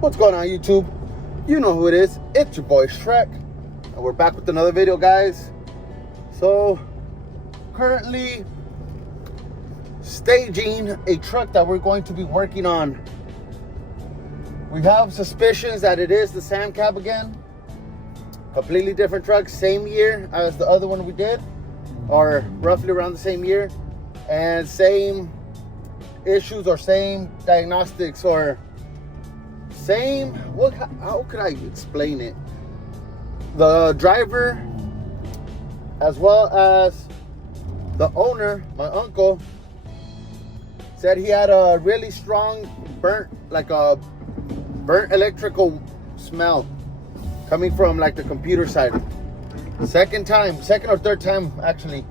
What's going on, YouTube? You know who it is. It's your boy Shrek, and we're back with another video, guys. So currently staging a truck that we're going to be working on. We have suspicions that it is the Sam Cab again. Completely different truck, same year as the other one we did, or roughly around the same year, and same issues or same diagnostics or same, how could I explain it? The driver as well as the owner, my uncle, said he had a really strong burnt electrical smell coming from like the computer side. Second or third time actually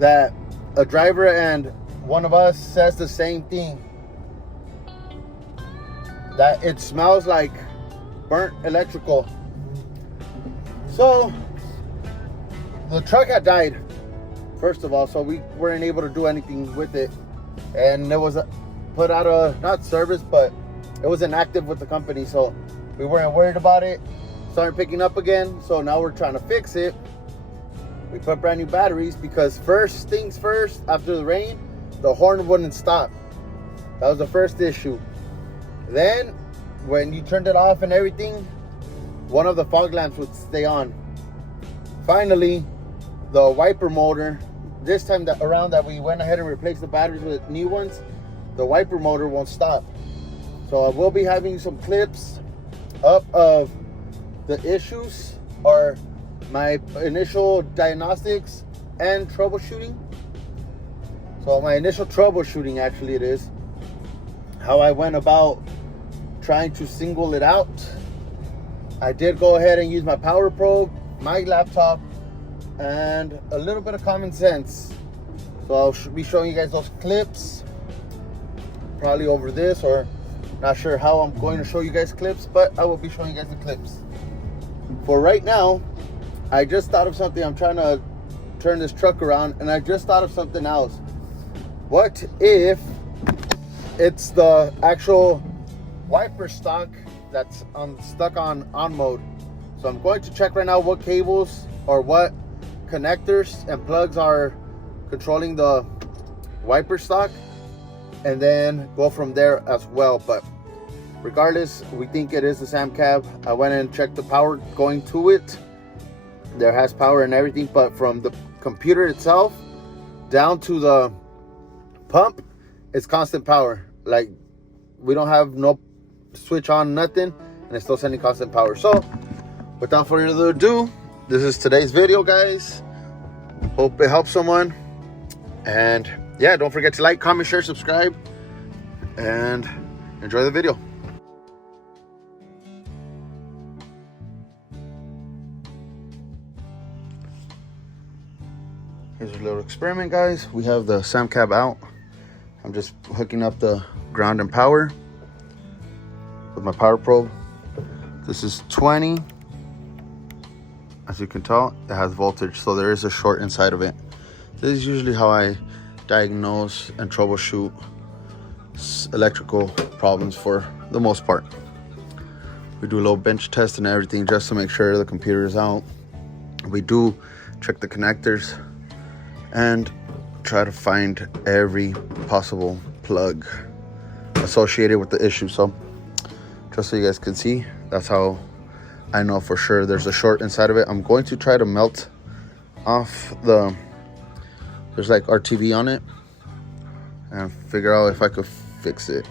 that a driver and one of us says the same thing, that it smells like burnt electrical. So the truck had died, first of all, so we weren't able to do anything with it, and it was put out of, not service, but it was inactive with the company, so we weren't worried about it. Started picking up again, so now we're trying to fix it. We put brand new batteries because first things first, after the rain, the horn wouldn't stop. That was the first issue. Then when you turned it off and everything, one of the fog lamps would stay on. Finally, the wiper motor, this time around that we went ahead and replaced the batteries with new ones, the wiper motor won't stop. So I will be having some clips up of the issues or my initial diagnostics and troubleshooting. So my initial troubleshooting, actually, it is how I went about trying to single it out. I did go ahead and use my power probe, my laptop, and a little bit of common sense. So I'll be showing you guys those clips probably over this, or not sure how I'm going to show you guys clips, but I will be showing you guys the clips. For right now, I just thought of something. I'm trying to turn this truck around, and I just thought of something else. What if it's the actual wiper stock that's stuck on mode? So I'm going to check right now what cables or what connectors and plugs are controlling the wiper stock, and then go from there as well. But regardless, we think it is the Sam Cab. I went and checked the power going to it. There has power and everything, but from the computer itself down to the pump, it's constant power. Like, we don't have no switch on, nothing, and it's still sending constant power. So without further ado, this is today's video, guys. Hope it helps someone, and yeah, don't forget to like, comment, share, subscribe, and enjoy the video. Here's a little experiment, guys. We have the Sam Cab out. I'm just hooking up the ground and power with my power probe. This is 20. As you can tell, it has voltage, so there is a short inside of it. This is usually how I diagnose and troubleshoot electrical problems for the most part. We do a little bench test and everything just to make sure the computer is out. We do check the connectors and try to find every possible plug associated with the issue. So just so you guys can see, that's how I know for sure there's a short inside of it. I'm going to try to melt off there's like RTV on it, and figure out if I could fix it.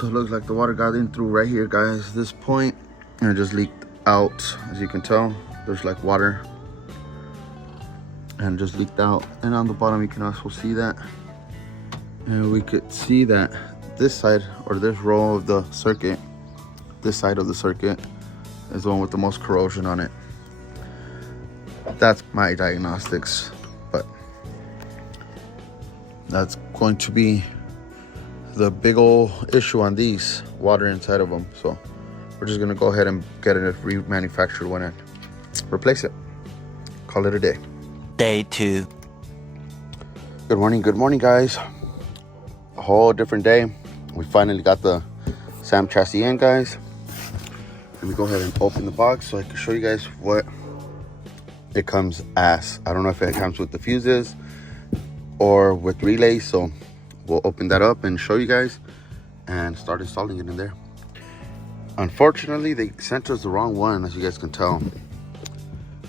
So it looks like the water got in through right here, guys, this point, and it just leaked out. As you can tell, there's like water and just leaked out. And on the bottom, you can also see that. And we could see that this side, or this row of the circuit, this side of the circuit is the one with the most corrosion on it. That's my diagnostics, but that's going to be the big old issue on these, water inside of them. So we're just gonna go ahead and get it remanufactured one and replace it. Call it a day. Day 2. Good morning guys. A whole different day. We finally got the SAM chassis in, guys. Let me go ahead and open the box so I can show you guys what it comes as. I don't know if it comes with the fuses or with relays, so we'll open that up and show you guys and start installing it in there. Unfortunately, they sent us the wrong one, as you guys can tell.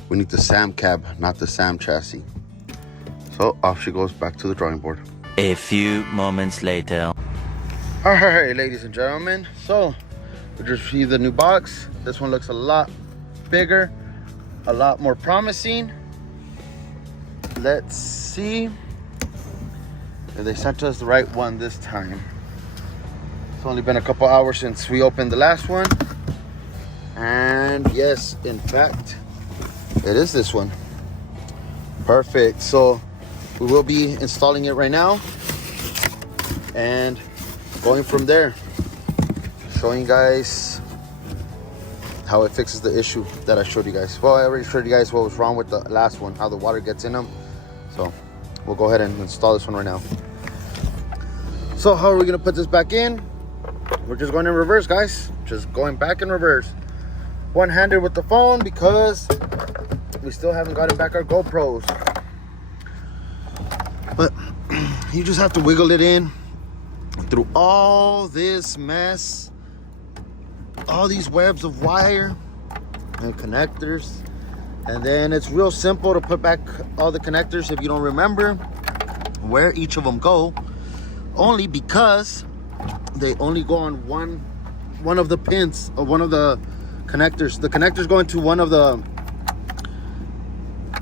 We need the SAM cab, not the SAM chassis. So off she goes back to the drawing board. A few moments later. All right, ladies and gentlemen, so we just received the new box. This one looks a lot bigger, a lot more promising. Let's see if they sent us the right one this time. It's only been a couple hours since we opened the last one. And yes, in fact, it is this one. Perfect. So we will be installing it right now and going from there, showing you guys how it fixes the issue that I showed you guys. Well, I already showed you guys what was wrong with the last one, how the water gets in them. So we'll go ahead and install this one right now. So how are we gonna put this back in? We're just going in reverse, guys. Just going back in reverse. One-handed with the phone because we still haven't gotten back our GoPros. But you just have to wiggle it in through all this mess, all these webs of wire and connectors, and then it's real simple to put back all the connectors if you don't remember where each of them go, only because they only go on one of the pins or one of the connectors. The connectors go into one of the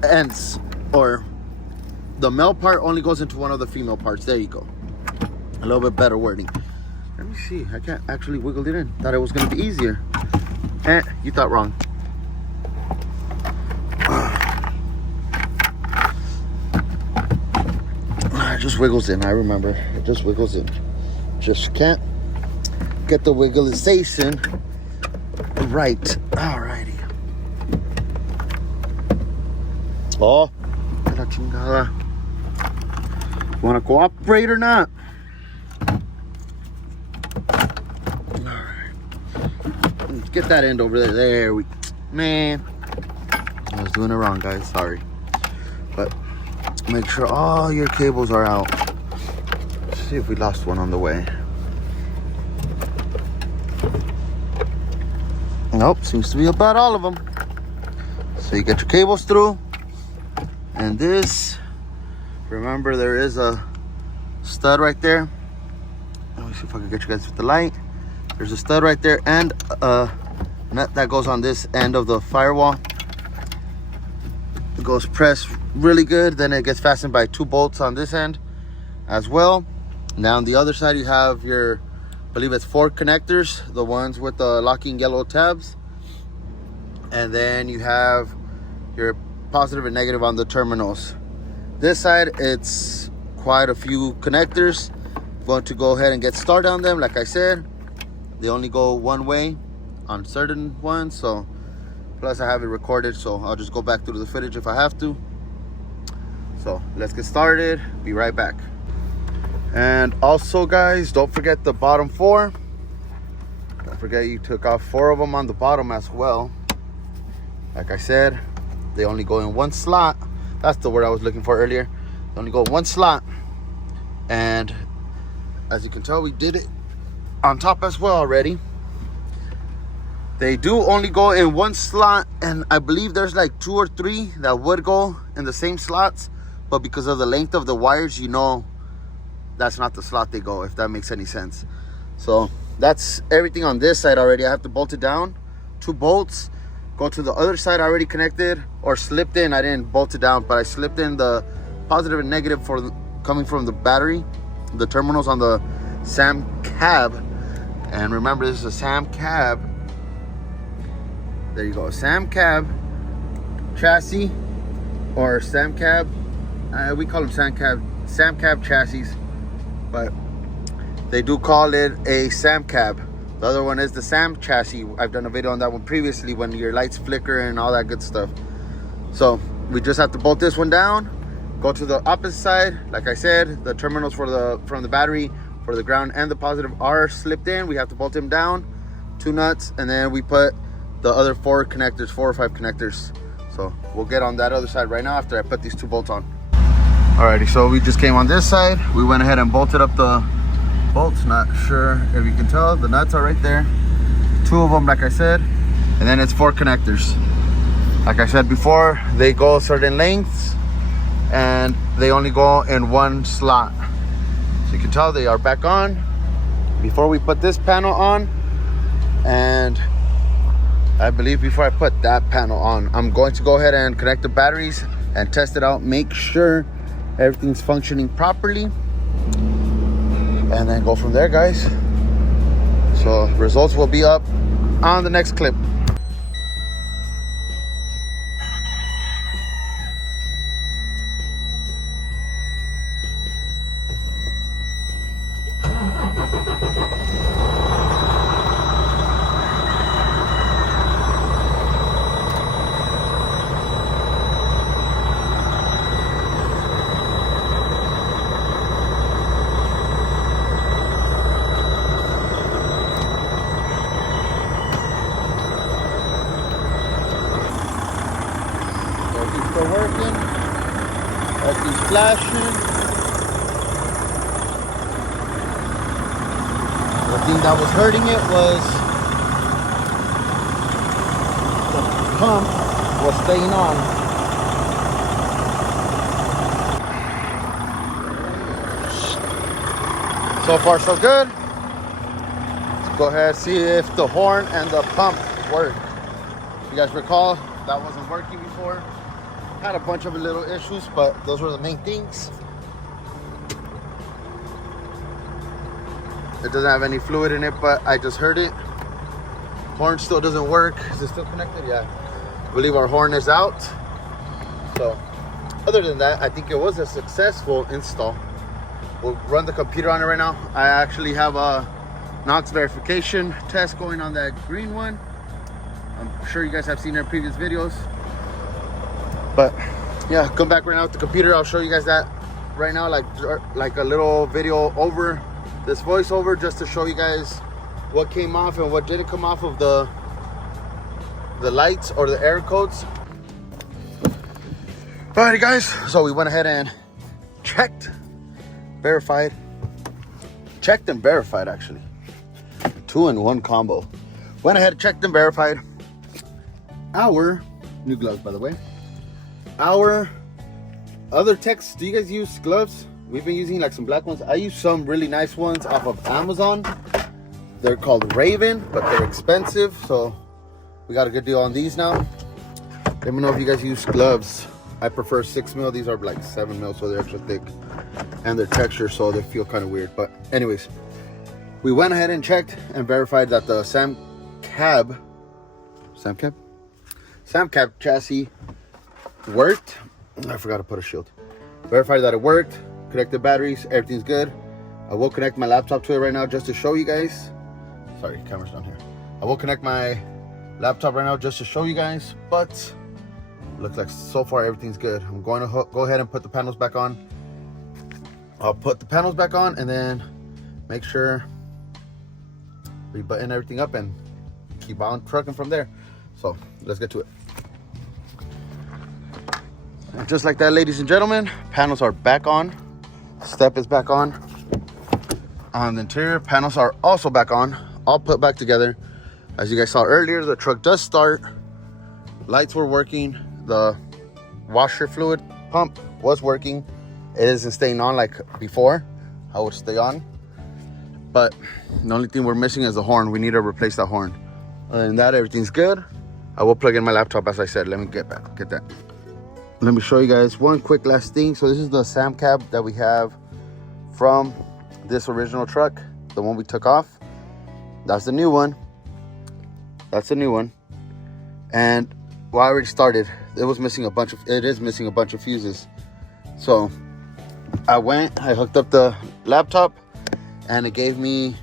ends, or the male part only goes into one of the female parts. There you go. A little bit better wording. Let me see. I can't actually wiggle it in. Thought it was going to be easier. You thought wrong. It just wiggles in. I remember. It just wiggles in. Just can't get the wigglization right. Alrighty. Oh, la chingada. You want to cooperate or not? Let's get that end over there. There we, man, I was doing it wrong, guys. Sorry. But make sure all your cables are out. Let's see if we lost one on the way. Nope, seems to be about all of them. So you get your cables through. And this, remember, there is a stud right there. Let me see if I can get you guys with the light. There's a stud right there and a nut that goes on this end of the firewall. It goes pressed really good. Then it gets fastened by 2 bolts on this end as well. Now on the other side, you have your, I believe it's 4 connectors, the ones with the locking yellow tabs. And then you have your positive and negative on the terminals. This side, it's quite a few connectors. I'm going to go ahead and get started on them. Like I said, they only go one way on certain ones. So plus I have it recorded, so I'll just go back through the footage if I have to. So let's get started. Be right back. And also, guys, don't forget the bottom 4. Don't forget you took off 4 of them on the bottom as well. Like I said, they only go in one slot. That's the word I was looking for earlier. They only go in one slot. And as you can tell, we did it on top as well already. They do only go in one slot, and I believe there's like 2 or 3 that would go in the same slots, but because of the length of the wires, you know that's not the slot they go, if that makes any sense. So that's everything on this side already. I have to bolt it down, 2 bolts Go to the other side. I already connected or slipped in. I didn't bolt it down, but I slipped in the positive and negative coming from the battery, the terminals on the SAM cab. And remember, this is a SAM cab. There you go, SAM cab chassis, or SAM cab. We call them SAM cab chassis, but they do call it a SAM cab. The other one is the SAM chassis. I've done a video on that one previously when your lights flicker and all that good stuff. So we just have to bolt this one down, go to the opposite side. Like I said, the terminals from the battery, for the ground and the positive are slipped in. We have to bolt them down, 2 nuts, and then we put the other 4 connectors, 4 or 5 connectors. So we'll get on that other side right now after I put these 2 bolts on. Alrighty, so we just came on this side. We went ahead and bolted up the bolts. Not sure if you can tell, the nuts are right there, 2 of them, like I said, and then it's 4 connectors. Like I said before, they go certain lengths and they only go in 1 slot. So you can tell they are back on before we put this panel on, and I believe before I put that panel on, I'm going to go ahead and connect the batteries and test it out, make sure everything's functioning properly, and then go from there, guys. So results will be up on the next clip. Still working. Everything's flashing. The thing that was hurting it was the pump was staying on. So far so good. Let's go ahead and see if the horn and the pump work. You guys recall that wasn't working before. Had a bunch of little issues, but those were the main things. It doesn't have any fluid in it, but I just heard it. Horn still doesn't work. Is it still connected? Yeah. I believe our horn is out. So other than that, I think it was a successful install. We'll run the computer on it right now. I actually have a NOx verification test going on that green one. I'm sure you guys have seen our previous videos. But yeah, come back right now with the computer. I'll show you guys that right now, like a little video over this voiceover, just to show you guys what came off and what didn't come off of the lights or the air codes. Alrighty guys, so we went ahead and checked and verified actually. 2-in-1 combo. Went ahead, checked and verified our new gloves, by the way. Our other techs, do you guys use gloves? We've been using like some black ones. I use some really nice ones off of Amazon. They're called Raven, but they're expensive, so we got a good deal on these now. Let me know if you guys use gloves. I prefer 6 mil. These are like 7 mil, so they're extra thick, and they're texture, so they feel kind of weird. But anyways, we went ahead and checked and verified that the SAM cab chassis worked. I forgot to put a shield. Verified that it worked. Connected batteries, everything's good. I will connect my laptop to it right now just to show you guys. Sorry, camera's down here. I will connect my laptop right now just to show you guys, but looks like so far everything's good. I'm going to go ahead and put the panels back on. I'll put the panels back on and then make sure we button everything up and keep on trucking from there. So let's get to it. And just like that, ladies and gentlemen, panels are back on. Step is back on. On the interior, panels are also back on, all put back together. As you guys saw earlier, the truck does start. Lights were working. The washer fluid pump was working. It isn't staying on like before. I would stay on. But the only thing we're missing is the horn. We need to replace that horn. Other than that, everything's good. I will plug in my laptop, as I said. Let me get that. Let me show you guys one quick last thing. So this is the SAM cab that we have from this original truck, the one we took off. That's the new one. That's the new one. And well, I already started. It is missing a bunch of fuses. So I hooked up the laptop, and it gave me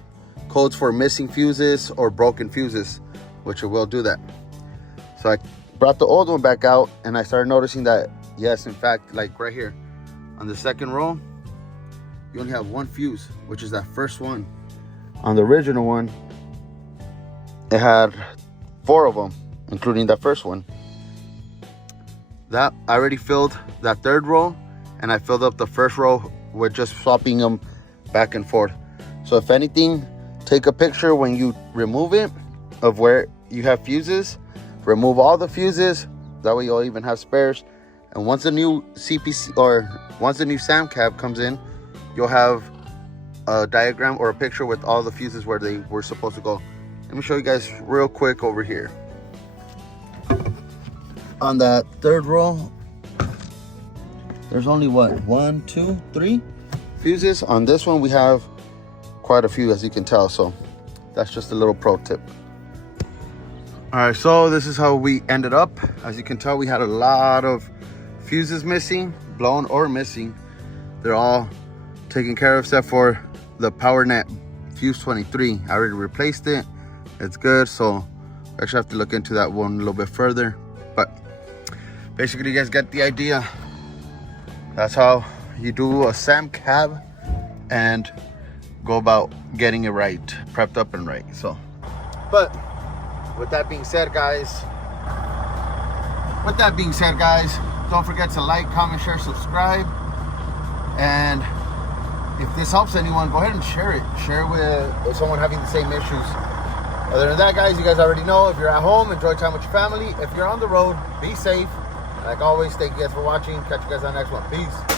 codes for missing fuses or broken fuses, which it will do that. So I brought the old one back out, and I started noticing that, yes, in fact, like right here on the second row, you only have one fuse, which is that first one. On the original one, it had 4 of them, including that first one. That I already filled that third row, and I filled up the first row with just swapping them back and forth. So if anything, take a picture when you remove it of where you have fuses. Remove all the fuses, that way you'll even have spares. And once the new CPC, or once the new SAM cab comes in, you'll have a diagram or a picture with all the fuses where they were supposed to go. Let me show you guys real quick over here. On that third row, there's only what, 1, 2, 3 fuses. On this one we have quite a few, as you can tell, so that's just a little pro tip. All right, so this is how we ended up. As you can tell, we had a lot of fuses missing, blown or missing. They're all taken care of except for the power net fuse 23. I already replaced it. It's good, so I actually have to look into that one a little bit further. But basically, you guys get the idea. That's how you do a SAM cab and go about getting it right, prepped up and right. So, but with that being said, guys, don't forget to like, comment, share, subscribe. And if this helps anyone, go ahead and share it. Share it with someone having the same issues. Other than that, guys, you guys already know, if you're at home, enjoy time with your family. If you're on the road, be safe. Like always, thank you guys for watching. Catch you guys on the next one. Peace.